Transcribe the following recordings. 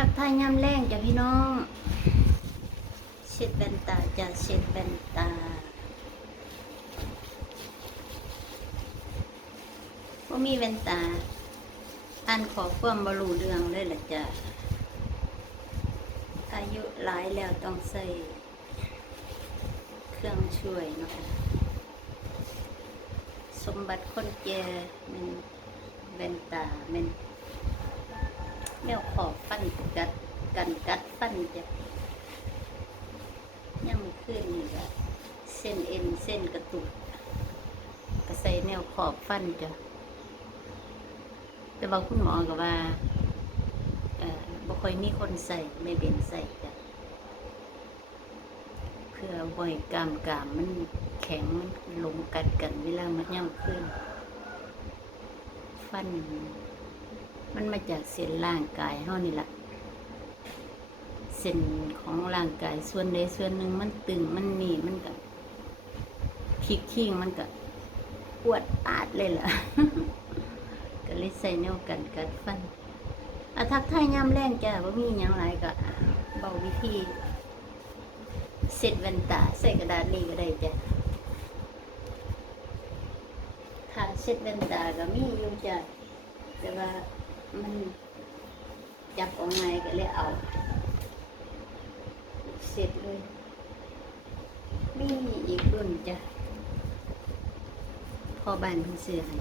ทักทายยามแรงจ้ะพี่น้องเช็ดแว่นตาจะเช็ดแว่นตาบ่มีแว่นตาอ่านขอความบ่รู้เรื่องเลยล่ะจ้ะอายุหลายแล้วต้องใส่เครื่องช่วยเนาะสมบัติคนแก่มันแว่นตามันแนวขอบฟันกัดฟันจ้ะยังขึ้นนี่ก็เส้นเอ็นเส้นกระตุกก็ใส่แนวขอบฟันจ้ะแต่ว่าคุณหมอก็ว่าบ่ค่อยมีคนใส่ไม่เป็นใส่จ้ะเพื่อบ่อยกามมันแข็งมันลงกัดกันเวลามันย่ำขึ้นฟันมันมาจากเส้นร่างกายเฮานี่แหละเส้นของร่างกายส่วนใดส่วนหนึ่งมันตึงมันนี่มันก็พลิกขิงมันก็ปวดอาดเลยล่ะ ก็เลยใส่แนวกันกัดฟันทักทายยามแรงจ้ะว่ามีหยังหลายก็เบาวิธีเสร็จแว่นตาใส่กระดาษนี่ก็ได้จ้ะถ้าเสร็จแว่นตาก็มีอยู่จ้ะแต่ว่ามันจับออกไงก็เลยเอาเสร็จเลยมีอีกรุ่นจ้ะพอบ้านเพิ่นซื้อให้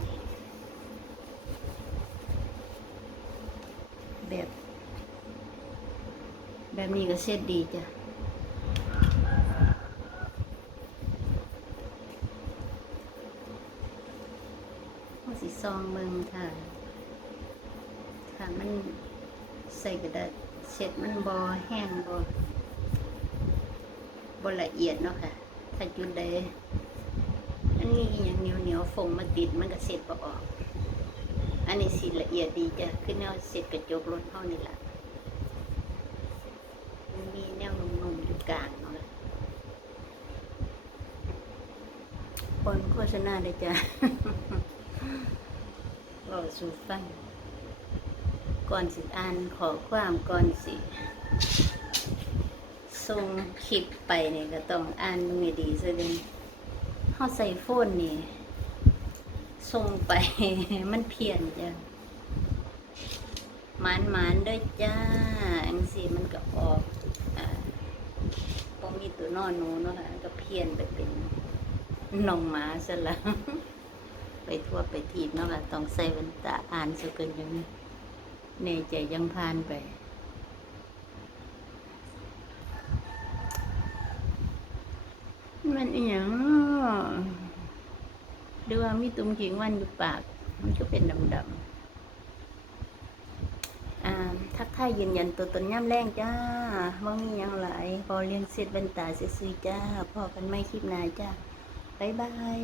แบบนี้ก็เสร็จดีจ้ะเอาสิซองเบิ่งถ้ามันใส่กระดาษเสร็จมันบ่แห้งบ่ละเอียดเนาะค่ะถ้าจุดใดอันนี้อย่างเหนียวฟงมาติดมันก็เสร็จบ่ออกอันนี้สิละเอียดดีจ้ะคือแนวเสร็จกระจกรถเฮานี่ล่ะมันมีแนวนุ่มๆอยู่กลางเนาะคนโฆษณาได้จ้ะ บอกสู่ฟังก่อนสิอ่านขอความก่อนสิส่งคลิปไปนี่ก็ต้องอ่านมือดีซะเด้เฮาใส่โฟนนี่ส่งไป มันเพี้ยนจ้ะหมานเด้อจ้าอังสิมันก็ออกบ่มีตัวนอนหนูเนาะค่ะก็เพี้ยนไปเป็นน้องหมาซะแล้ว ไปทั่วไปทีบเนาะค่ะต้องใส่แว่นตาอ่านซะเกินอย่างนี้แน่ใจยังผ่านไปมันอีหยังดูว่ามีตุ่มขิงวันอยู่ปากมันก็เป็นดำทักทายยืนยันตัวตนย่ำแรงจ้าว่ามีหยังหลายพอเลี้ยงเสร็จแว่นตาซื้อๆจ้าพอกันไม่คลิปหน้าจ้าบ๊ายบาย